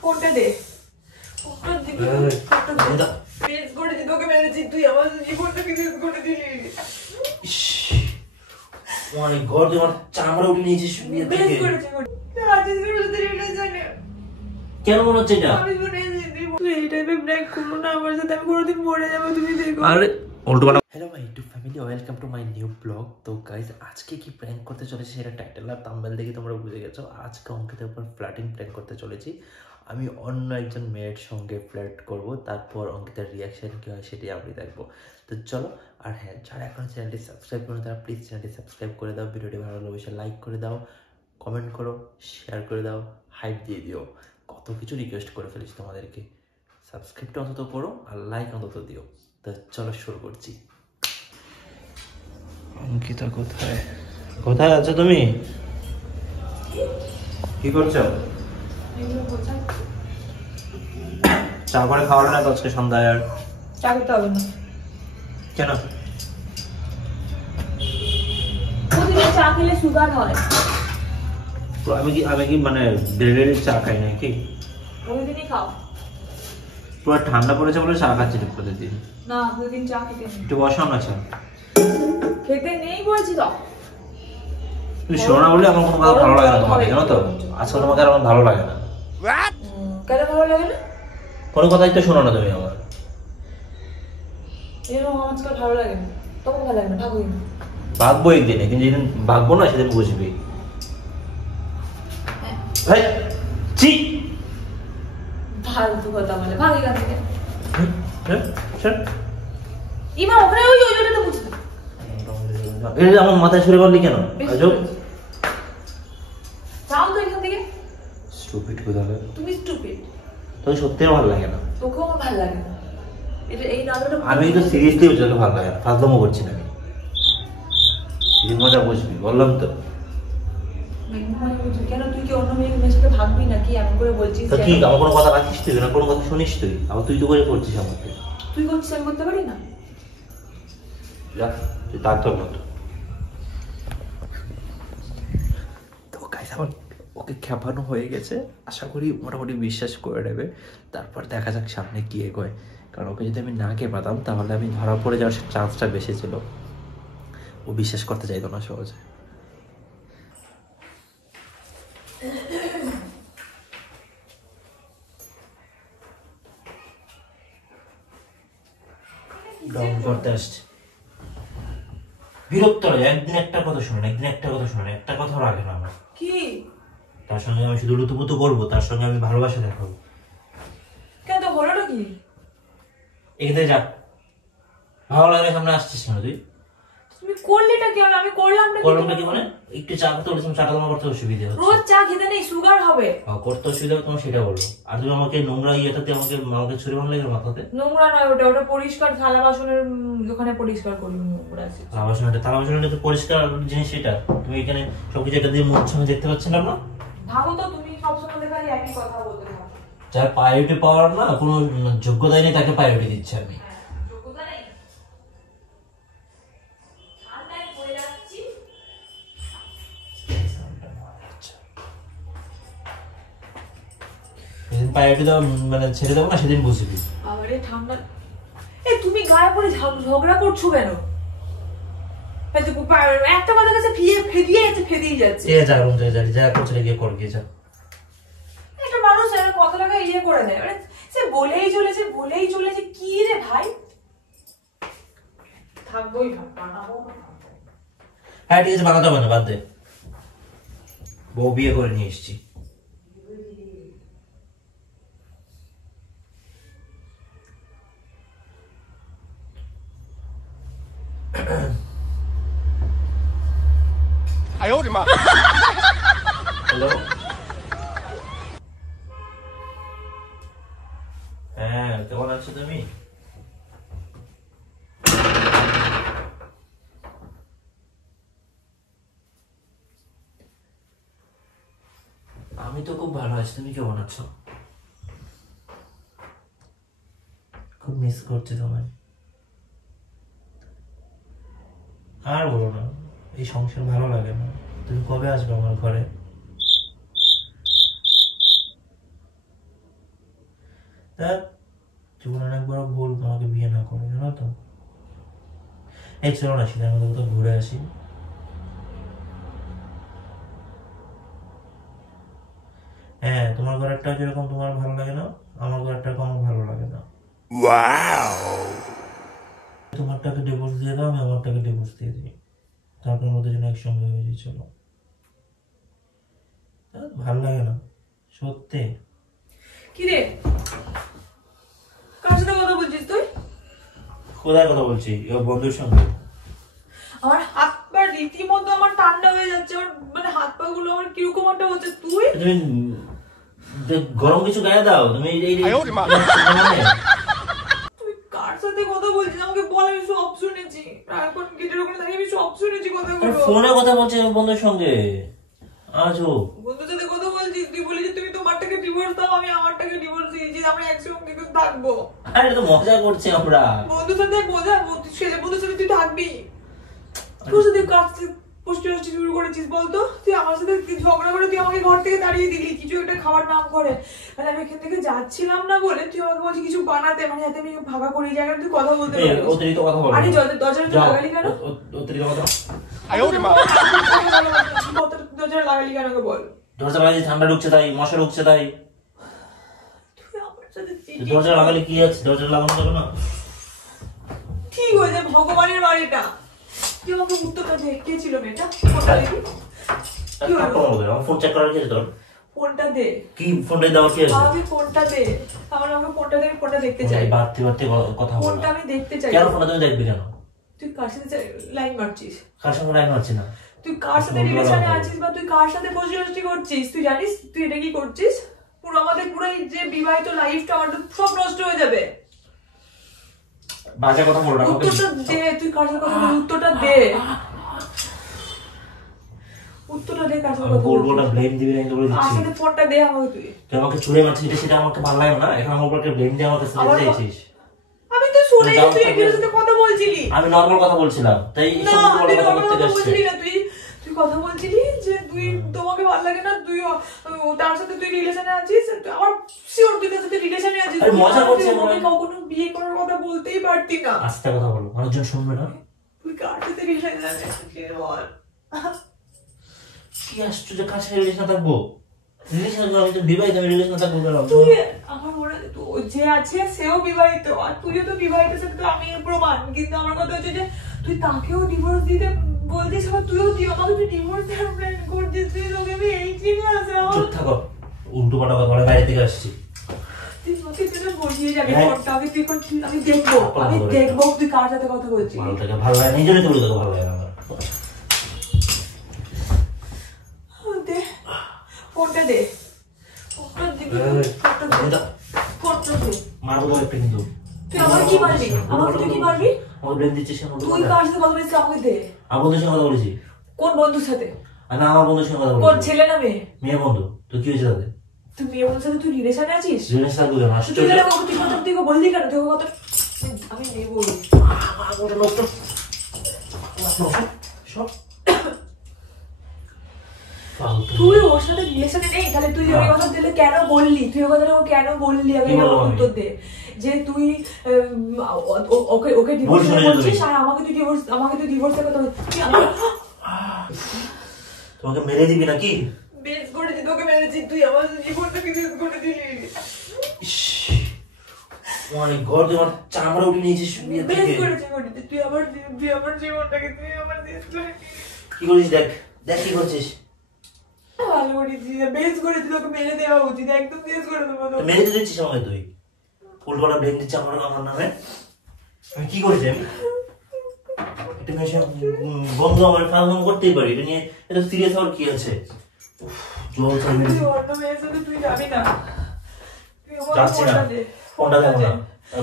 ফোনটা দে। তোকে মেরেছি, তুই আমার জীবনটাকে শেষ করে দিলি। ঘর তোমার চামড়া উঠে নিয়েছিস। কেন মনে হচ্ছে এটা? তুই এই টাইপের প্র্যাঙ্ক করো না আমার সাথে, আমি কোনোদিন মরে যাবো, তুমি দেখো। আরে উল্টো পাল্টা। Hello my YouTube family, welcome to my new blog. তো গাইস, আজকে কি প্র্যাঙ্ক করতে চলেছি সেটা টাইটেল আর থাম্বনেল দেখে তোমরা বুঝে গেছো। আজকে অঙ্কিতের উপর ফ্ল্যাটিং প্র্যাঙ্ক করতে চলেছি। আমি অন্য একজন মেয়ের সঙ্গে ফ্ল্যাট করব, তারপর অঙ্কিতার রিয়াকশন কী হয় সেটাই আমি দেখবো। তো চলো। আর হ্যাঁ, যারা এখন চ্যানেলটি সাবস্ক্রাইব করো তারা প্লিজ চ্যানেলটি সাবস্ক্রাইব করে দাও। ভিডিওটি ভালো লাগলে অবশ্যই লাইক করে দাও, কমেন্ট করো, শেয়ার করে দাও, হাইপ দিয়ে দিও। কত কিছু রিকোয়েস্ট করে ফেলেছি তোমাদেরকে। সাবস্ক্রাইবটা অন্তত করো আর লাইক অন্তত দিও। তো চলো শুরু করছি। অঙ্কিতা কোথায় কোথায় আছো তুমি? কি করছো? চা করে খাওয়ালে না তো আজকে সন্ধ্যায়? আর চা করতে হবে না। কেন? চা খেলে সুগার হয়। আমি কি মানে ডেলি চা খাই নাকি? প্রতিদিনই খাও। পুরো ঠান্ডা পড়েছে বলে চা খাচ্ছি প্রতিদিন। না, প্রতিদিন চা খেতে নেই। একটু বসাও না চা। খেতে নেই বলছি তো। তুমি শোনো না বলে আমার কোনো কথা ভালো লাগে না তোমাকে, জানো তো? আজকে তোমাকে আর আমার ভালো লাগে না। কেন ভালো লাগে না? কোনো কথাই তো শোনো না তুমি আমার। এরকম আজকাল ভালো লাগে না। তখন ভালো লাগে না, ভাগই না। ভাগবো একদিনে, কিন্তু যেদিন ভাগবো না সেদিন বুঝবি। ভাই চি ফালতু কথা বলে, ভাগই না থেকে। ইমা ওখানে ওই ওইটা বুঝতে। এই আমার মাথায় ছুড়ে মারলি কেন? আজব। যাও তো এখান থেকে। স্টুপিড কোথায়? তুমি স্টুপিড। তোকে সত্যি ভালো লাগে না। তোকেও আমার ভালো লাগে না। এটা এই নাটকটা আমি তো সিরিয়াসলি তোকে ভালো লাগে না, ফাজলামো করছি না আমি। এই মজা বুঝবি, বললাম তো। কেন তুই কি অন্য মেয়ের সাথে ভাববি নাকি এমন করে বলছিস? তো কি আমার কোনো কথা রাখিস তুই না, কোনো কথা শুনিস তুই? আবার তুই তো করে করছিস আমাকে। তুই করছিস, আমি করতে পারি না? যা তুই তার তোর মতো। তো গাইস, আমার ওকে খেপানো হয়ে গেছে। আশা করি মোটামুটি বিশ্বাস করে নেবে। তারপর দেখা যাক সামনে কি এগোয়। কারণ ওকে যদি আমি না খেপাতাম তাহলে আমি ধরা পড়ে যাওয়ার চান্সটা বেশি ছিল। ও বিশ্বাস করতে চাইতো না সহজে। ডাউন করতে আসছে। বিরক্ত লাগে, একদিন একটা কথা শোনেন, একদিন একটা কথা শোনেন, একটা কথাও রাখে না আমার। কি? তার সঙ্গে আমি শুধু লুতুপুতু করবো, তার সঙ্গে আমি ভালোবাসা দেখাবো। কেন তো হলোটা কি? এখানে যা, ভালো লাগলে সামনে আসছিস কেন তুই? তুমি করলেটা কি? আমি করলাম না। করলামটা কি মানে? একটু চা করতে বলেছিলাম, চাটা তোমার করতে অসুবিধা হচ্ছে। রোজ চা খেতে নেই, সুগার হবে। করতে অসুবিধা হবে তোমার সেটা বলবো। আর তুমি আমাকে নোংরা ইয়েটাতে আমাকে ছুরি মারলে মাথাতে। নোংরা নয় ওটা, ওটা পরিষ্কার থালা বাসনের ওখানে পরিষ্কার করি। নোংরা আছে থালা বাসনটা তো পরিষ্কার জিনিস সেটা। তুমি এখানে সবকিছু এটা দিয়ে মুছছো, আমি দেখতে পাচ্ছিলাম না। ভাবো তো, তুমি সবসময় দেখালে একই কথা বলতে থাকো। যার প্রায়োরিটি পাওয়ার না কোনো যোগ্যতাই নেই তাকে প্রায়োরিটি দিচ্ছি আমি। যোগ্যতা নেই। ঠান্ডায় পড়ে যাচ্ছি। যেদিন প্রায়োরিটি দাও মানে ছেড়ে দেবো না সেদিন বুঝবি। আরে ঠান্ডা। এই তুমি গায়ে পড়ে ঝগড়া করছো কেন? একটা কথা কাছে ফেদিয়ে যাচ্ছে। যা রুম যা করছে গিয়ে কর, গিয়ে যা। একটা মানুষ কথাটাকে ইয়ে করে দেয়, মানে সে বলেই চলেছে কি রে ভাই? থাকবোই বানাবো। হ্যাঁ ঠিক আছে, বানাতে হবে না, বাদ দে। বউ বিয়ে করে নিয়ে এসছি। হ্যালো, হ্যাঁ কেমন আছো তুমি? আমি তো খুব ভালো আছি, তুমি কেমন আছো? খুব মিস করছি তোমায়। আর বলো না, এই সংসার ভালো লাগে না। কবে আসবে আমার ঘরে? দেখ জীবন অনেকবার ভুল তোমাকে বিয়ে না করে, জানো তো। এই চলো না শীতের মধ্যে কোথাও ঘুরে আসি। হ্যাঁ, তোমার ঘরটা যেরকম তোমার ভালো লাগে না, আমার ঘরটা আমার ভালো লাগে না। তোমারটাকে ডিভোর্স দিয়ে দাও, আমি আমারটাকে ডিভোর্স দিয়ে দিই, তারপর মধ্যে যেন একসঙ্গে হয়ে যাই। চলো। ভালো লাগে না সত্যি। কি রে, কার সাথে কথা বলছিস তুই? কোথায় কথা বলছি? বন্ধুর সঙ্গে। আমার হাত পা রীতিমতো আমার ঠান্ডা হয়ে যাচ্ছে, আমার মানে হাত পা গুলো আমার কিরকম একটা হচ্ছে। তুই গরম কিছু গায়ে দাও তুমি। তুই কার সাথে কথা বলছিস আমাকে বল, আমি সব শুনেছি। এখন গেটের ওখানে দাঁড়িয়ে আমি সব শুনেছি কথাগুলো। ফোনে কথা বলছি বন্ধুর সঙ্গে। আজও বন্ধুর সাথে কথা বলছিস, তুই বলেছিস তুমি তোমারটাকে ডিভোর্স দাও, আমি আমারটাকে ডিভোর্স দিয়েছি, আমরা একসঙ্গে থাকবো। আরে তো মজা করছি আমরা। বন্ধুর সাথে বোঝা, ছেলে বন্ধুর সাথে তুই থাকবি? তোর সাথে কাজ পোস্টে শুরু করেছিস বলতো? তুই আমার সাথে ঝগড়া করে তুই আমাকে ঘর থেকে তাড়িয়ে দিলি কিছু একটা খাবার নাম করে। মানে আমি এখান থেকে যাচ্ছিলাম না বলে তুই আমাকে বলছিস কিছু বানাতে, মানে যাতে আমি ভাগা করি জায়গায় তুই কথা বলতে পারিস। অতিরিক্ত কথা বল। আরে দরজাটা লাগালি কেন? অতিরিক্ত কথা। দরজাটা লাগালি কেন আমাকে বল। দরজা লাগালে ঠান্ডা ঢুকছে তাই, মশা ঢুকছে তাই। তুই আমার সাথে দরজা লাগালে কি আছে? দরজা লাগানো যাবে না? ঠিক হয়ে যাবে, ভগবানের বাড়িটা। তুই আমাকে উত্তরটা দে, কে ছিল মেয়েটা? ফোন চেক করার কি আছে তোর? ফোনটা দে। কি ফোনটা দেওয়ার কি আছে? আমাকে ফোনটা দে, আমার আমাকে ফোনটা দে, আমি ফোনটা দেখতে চাই। বাড়তি বাড়তি কথা বল। ফোনটা আমি দেখতে চাই। কেন ফোনটা তুমি দেখবি কেন? তুই কার সাথে লাইন মারছিস? কার সঙ্গে লাইন মারছি না। তুই কার সাথে রিলেশনে আছিস বা তুই কার সাথে বসে করছিস? তুই জানিস তুই এটা কি করছিস? পুরো আমাদের পুরো এই যে বিবাহিত লাইফটা আমার তো সব নষ্ট হয়ে যাবে। বাজে কথা বল না। উত্তরটা দে, তুই কার সাথে কথা বলছিস? উত্তরটা দে, উত্তরটা দে, কার সাথে কথা বলবো না, বলছিস? ব্লেম দিবি না বলে দিচ্ছি। আসলে ফোনটা দে আমাকে। তুই আমাকে চুড়ে মারছিস, সেটা আমাকে ভালো লাগে না। এখন আমার উপর ব্লেম দিয়ে আমাকে সাথে দিয়েছিস। আমি তো শুনে তুই এর সাথে কথা বলছিলি। আমি নরমাল কথা বলছিলাম, তাই না সব তুই কথা নরমাল করতে কথা যাচ্ছে। বলছিলি না। তুই কথা বলছিলি যে তুই তোমাকে ভালো লাগে না, তুই তার সাথে তুই রিলেশনে আছিস। আমার শিওর তুই তার সাথে রিলেশনে আছিস। আরে মজা করছিস। আমি কখনো বিয়ে করার কথা বলতেই পারতি না। আস্তে কথা বলো, মানুষজন শুনবে না। তুই কার সাথে রিলেশনে আছিস বল। কি আশ্চর্য, কার সাথে রিলেশন থাকবো? রিলেশন আমি তো বিবাহিত, আমি রিলেশন থাকবো কেন? তুই আমার মনে যে আছে সেও বিবাহিত, আর তুইও তো বিবাহিত, সেটা তো আমি প্রমাণ। কিন্তু আমার কথা হচ্ছে যে তুই তাকেও ডিভোর্স দিতে বলছিস, আবার তুইও আমাকে তুই ডিভোর্স দেওয়ার প্ল্যান করছিস। তুই তোকে আমি এই ক্লাসে চুপ থাকো, উল্টো পাল্টা কথা বলে বাইরে থেকে আসছি। তুই সত্যি তুই বসিয়ে যাবি ফোনটা। আমি দেখবো তুই কার সাথে কথা বলছিস। ভালো লাগে, ভালো লাগে, নিজেরই তো বলে তোকে ভালো লাগে না। দে ফোনটা দে, মারবো তো একটা কিন্তু। তুই আমার কি মারবি? আমাকে তুই কি মারবি? আমাকে ব্লেম দিচ্ছিস। তুই কার সাথে কথা বলছিস আমাকে দে। আমার বন্ধুর সঙ্গে কথা বলেছি। কোন বন্ধুর সাথে? না, আমার বন্ধুর সঙ্গে কথা কোন বলেছি। ছেলে না মেয়ে? মেয়ে বন্ধু। তো কি হয়েছে তাদের? তুই মেয়ে বন্ধুর সাথে তুই রিলেশনে আছিস? রিলেশন থাকবো কেন? তুই কথা তুই বললি কেন? তুই কথা আমি নেব। তুই ওর সাথে রিলেশনে নেই, তাহলে তুই ওই কথা দিলে কেন বললি? তুই ওই কথাটা কেন বললি? আগে উত্তর দে। যে তুই ওকে ডিভোর্স করছিস আর আমাকে তুই ডিভোর্স দেবে। তোমাকে মেরে দিবি নাকি? বেশ করেছি, তোকে মেরেছি। তুই আমার জীবনটাকে শেষ করে দিলি। মানে ঘর তোমার চামড়া উঠে নিয়েছিস। বেশ করেছি। তুই আমার জীবনটাকে তুই আমার শেষ করে দিলি। কি করিস? দেখ দেখ কি করছিস। ভালো করেছি, বেশ করেছি। তোকে মেরে দেওয়া উচিত, একদম শেষ করে দেবো। মেরে তো দিচ্ছিস আমাকে তুই। উল্টোপাল্টা ব্লেম দিচ্ছিস আমার নামে। আমি কি করেছি? আমি একটা মেয়ে বন্ধু আমার ফালতু করতেই পারি, এটা নিয়ে এত সিরিয়াস হওয়ার কি আছে? তুই যাবি না। যাচ্ছি না। ফোনটা দেবো না।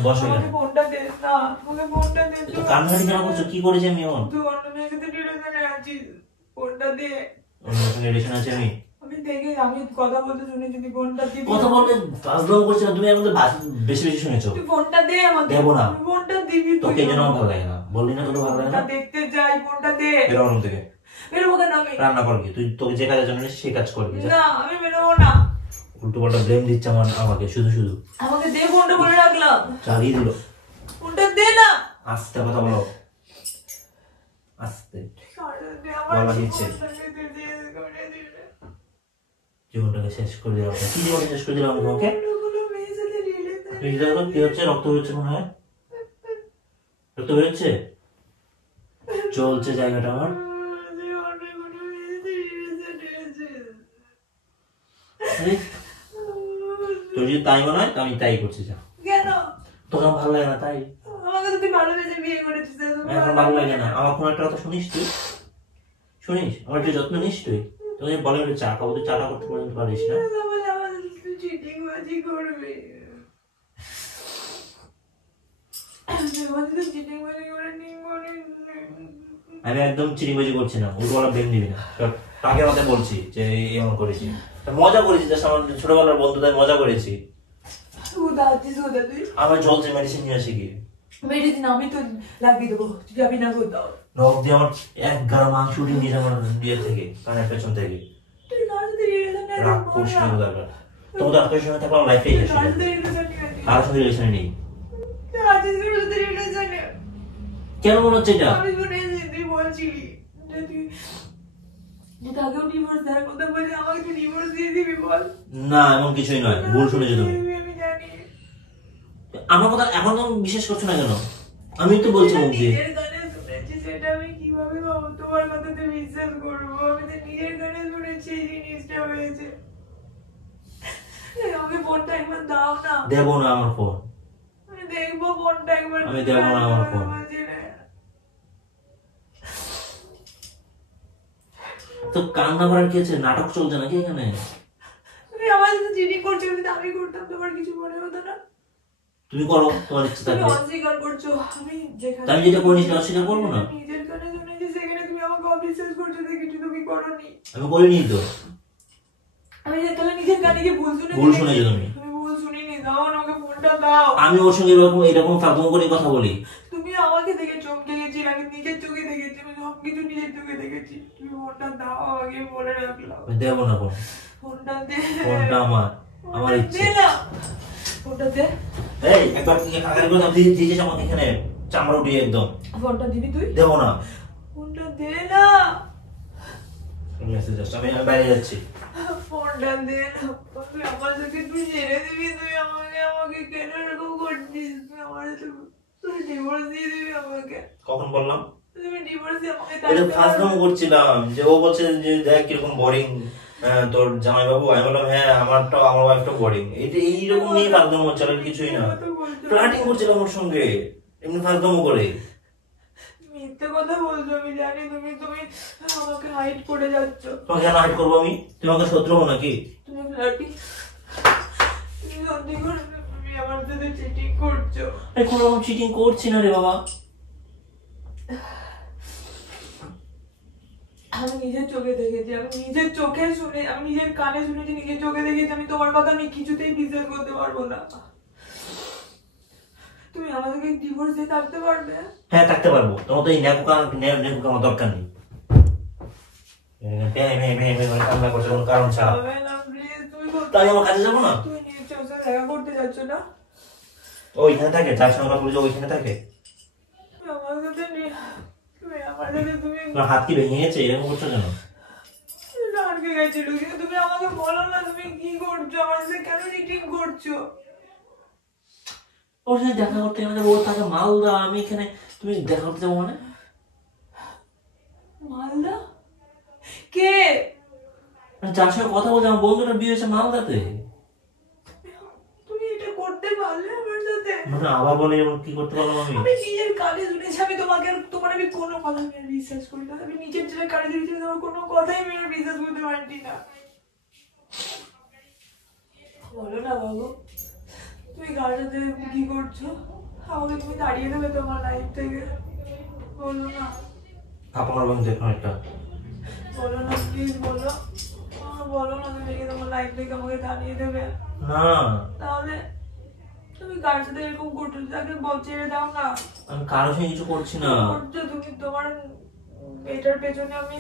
বস এখানে। ফোনটা দে না, তোকে ফোনটা দে। তো কান্নাকাটি কেন করছো? কি করেছি আমি এমন? তুই অন্য মেয়ের সাথে রিলেশনে আছিস, ফোনটা দে। অন্য সঙ্গে রিলেশন আছে আমি? আমি কথা বলতে শুনেছি, তুই ফোনটা দিবি। কথা বলতে ফাজলাম করছিস না তুমি? আমাদের বেশি বেশি শুনেছো। তুই ফোনটা দে আমাকে। দেবো না। ফোনটা দিবি তুই। তোকে যেন আমার ভালো লাগে না। বললি না তোকে ভালো লাগে না? দেখতে যাই, ফোনটা দে। বেরো রুম থেকে। বেরোবো কেন আমি? রান্না করবি তুই, তোকে যে কাজের জন্য সেই কাজ করবি। না আমি বেরোবো না। উল্টো পাল্টা ব্লেম দিচ্ছে আমাকে শুধু শুধু। আমাকে দে ফোনটা, বলে রাখলাম। চালিয়ে দিল। ফোনটা দে না। আস্তে কথা বলো, আস্তে। বলা দিচ্ছে জীবনটাকে শেষ করে দিলাম। কি জীবনটা শেষ করে দিলাম তোমাকে? কি হচ্ছে? রক্ত বেরোচ্ছে মনে হয়, রক্ত বেরোচ্ছে, চলছে জায়গাটা আমার। তোর যদি তাই মনে হয় আমি তাই করছি। যা। কেন? তোকে ভালো লাগে না তাই? আমাকে তো তুই ভালোবেসে বিয়ে করেছিস। এখন ভালো লাগে না। আমার কোনো একটা কথা শুনিস তুই? শুনিস? আমার একটু যত্ন নিস তুই? তোকে বলে চা খাবো, তুই চাটা করতে পর্যন্ত পারিস না। চিটিংবাজি করবি। আমি একদম চিটিংবাজি করছি না, ওর বলা ব্লেম দিবি না। আগে আমাকে বলছি যে এমন করেছি, মজা করেছি, জাস্ট আমার ছোটবেলার বন্ধুদের মজা করেছি। আমার চলছে মেডিসিন নিয়ে আসি গিয়ে। মেডিসিন আমি তো লাগিয়ে দেবো, তুই যাবি না কোথাও। নখ দিয়ে আমার এক গাড়া মাংস উঠিয়ে নিয়েছে আমার বিয়ে থেকে, কানের পেছন থেকে। রাগ করছি না দরকার। তোমাদের আপনার সঙ্গে থাকলে আমার লাইফেই শেষ হয়ে যাবে। কারোর সঙ্গে রিলেশনে নেই। কেন মনে হচ্ছে এটা? না এমন কিছুই নয়, ভুল শুনেছো তুমি। আমার কথা এখন তো বিশ্বাস করছো না কেন? আমি তো বলছি মুখ দিয়ে। সেটা আমি কিভাবে তোমার কথাতে বিশ্বাস করবো? আমি তো নিজের গানে শুনেছি এই জিনিসটা হয়েছে। আমাকে ফোনটা একবার দাও না। দেবো না আমার ফোন। আমি দেখবো ফোনটা একবার। আমি দেবো না আমার ফোন। তো কান্না করার কি আছে? নাটক চলছে নাকি এখানে? তুমি আমার সাথে চিটিং করছো, আমি করতাম তোমার কিছু মনে হতো না? তুমি করো, তোমার ইচ্ছা তুমি থাকলে। অস্বীকার করছো। আমি যেখানে আমি যেটা করিনি সেটা অস্বীকার করবো না। নিজের কানে শুনেছি সেখানে তুমি আমাকে অবিশ্বাস করছো যে কিছু তুমি করোনি। আমি করিনি তো। আমি তাহলে নিজের কানে কি ভুল শুনেছি? ভুল শুনেছো তুমি। তুমি ভুল শুনিনি। দাও না, আমাকে ফোনটা দাও। আমি ওর সঙ্গে এরকম ফাঁকম করে কথা বলি? তুমি আমাকে দেখে চমকে গেছিলে, আমি নিজের চোখে দেখেছি, আমি সবকিছু নিজের চোখে দেখেছি। তুমি ফোনটা দাও আমাকে, বলে রাখলাম। দেবো না ফোন। ফোনটা দে। ফোনটা আমার ইচ্ছে। দে না ফোনটা দে। এই একবার তুই কাকারি করে দিয়েছিস আমাকে এখানে চামড়া উঠিয়ে একদম। ফোনটা দিবি তুই? দেবো না। ফোনটা দে না। আমি বাইরে যাচ্ছি। ফোনটা দে না। তুই আমার সাথে তুই ছেড়ে দিবি? তুই আমাকে কেন এরকম করছিস? তুই আমার সাথে তুই ডিভোর্স দিয়ে দিবি আমাকে? কখন বললাম? তুমি ডিভোর্স দিয়ে আমাকে এটা ফার্স্ট টাইম করছিলাম যে ও বলছে যে দেখ কিরকম বোরিং তোর জামাই বাবু। আমি বললাম হ্যাঁ আমার ওয়াইফটা বোরিং। এইরকম নিয়ে ফার্স্ট টাইম হচ্ছে, আর কিছুই না। ফ্লার্টিং করছিলাম ওর সঙ্গে এমনি ফার্স্ট টাইম করে। মিথ্যে কথা বলছো, আমি জানি। তুমি আমাকে হাইড করে যাচ্ছ। তোমাকে কেন হাইড করবো আমি? তুমি আমাকে শত্রু হো নাকি? তুমি ফ্লার্টিং, তুমি সত্যি করে তুমি আমার সাথে চিটিং করছো। আমি কোনো রকম চিটিং করছি না রে বাবা। আমি নিজের চোখে দেখেছি, আমি নিজের চোখে শুনে, আমি নিজের কানে শুনেছি, নিজের চোখে দেখেছি। আমি তোমার কথা আমি কিছুতেই বিশ্বাস করতে পারবো না। তুমি আমাদেরকে ডিভোর্স দিয়ে থাকতে পারবে? হ্যাঁ থাকতে পারবো। তোমার তো এই নেকুকা আমার দরকার নেই। কান্না করছে কোনো কারণ ছাড়া। তাই আমার কাছে যাবো না? তুমি নিজের চোখে দেখা করতে যাচ্ছ না? ওইখানে থাকে, যার সঙ্গে কথা বলছো ওইখানে থাকে। আমার সাথে আমার সাথে তুমি তোমার হাত কি ভেঙে গেছে? এরকম করছো কেন? আটকে গেছিল। কিন্তু তুমি আমাকে বলো না তুমি কি করছো, আমার সাথে কেন চিটিং করছো? ওর সাথে দেখা করতে গেলে ও তাকে মালদা, আমি এখানে তুমি দেখা করতে যাবো মানে? মালদা? কে? যার সঙ্গে কথা বলছে আমার বন্ধুটার বিয়ে হয়েছে মালদাতে। তুমি এটা করতে পারলে আমার সাথে? মানে আবার বলে এমন কি করতে পারলাম আমি? আমি নিজের কানে শুনেছি। আমি তোমাকে তোমার আমি কোনো কথা আমি আর বিশ্বাস করি না। আমি নিজের ছেলে কানে শুনেছি, তোমার কোনো কথাই আমি আর বিশ্বাস করতে পারছি না। বলো না বাবু, তুমি কার সাথে কি করছো? আমাকে তুমি তাড়িয়ে দেবে তোমার লাইফ থেকে? বলো না। আপনার বন্ধু এখন একটা বলো না প্লিজ, বলো। বলো না তুমি কি তোমার লাইফ থেকে আমাকে তাড়িয়ে দেবে? না। তাহলে তুমি কার সাথে এরকম করছো? তাকে ছেড়ে দাও না। আমি কারোর সঙ্গে কিছু করছি না। তুমি তোমার এটার পেছনে আমি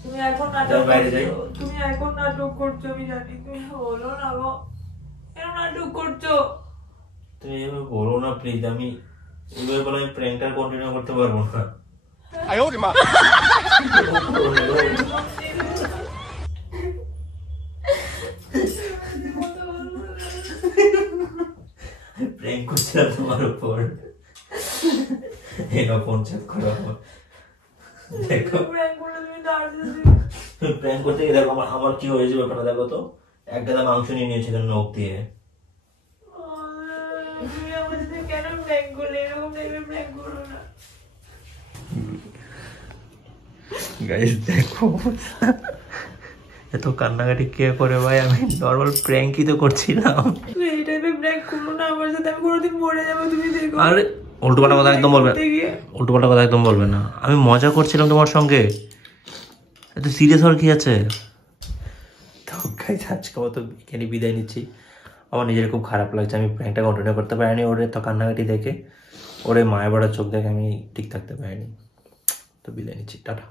তুমি এখন নাটক বাইরে যাই। করছো, তুমি এখন নাটক করছো, আমি জানি। তুমি বলো না গো, কেন নাটক করছো? তুমি এভাবে বলো না প্লিজ, আমি এভাবে বলে আমি প্র্যাঙ্কটা কন্টিনিউ করতে পারবো না। প্র্যাঙ্ক করছিলাম তোমার উপর। এটা ফোন চেক করো। দেখো প্র্যাঙ্ক করে তুমি দাঁড়িয়ে প্র্যাঙ্ক করতে গিয়ে দেখো আমার কি হয়েছে ব্যাপারটা দেখো তো। এক গাদা মাংস নিয়ে নিয়েছিল নখ দিয়ে। তুমি আমার সাথে কেন প্র্যাঙ্ক করলে? এরকম টাইপের প্র্যাঙ্ক করো না। গাইস দেখো এত কান্নাকাটি কে করে ভাই, আমি নর্মাল প্র্যাঙ্কই তো করছিলাম। তুমি এই টাইপের প্র্যাঙ্ক করো না আমার সাথে, আমি কোনোদিন মরে যাবো, তুমি দেখো। আরে উল্টোপাল্টা কথা একদম বলবে, উল্টোপাল্টা কথা একদম বলবে না। আমি মজা করছিলাম তোমার সঙ্গে, এত সিরিয়াস হওয়ার কি আছে? তো গাইস আজকে মতো এখানে বিদায় নিচ্ছি। আমার নিজের খুব খারাপ লাগছে, আমি প্র্যাঙ্কটা কন্টিনিউ করতে পারিনি। ওরে তো কান্নাকাটি দেখে, ওরে মায়ের বড়ার চোখ দেখে আমি ঠিক থাকতে পারিনি। তো বিদায় নিচ্ছি, টাটা।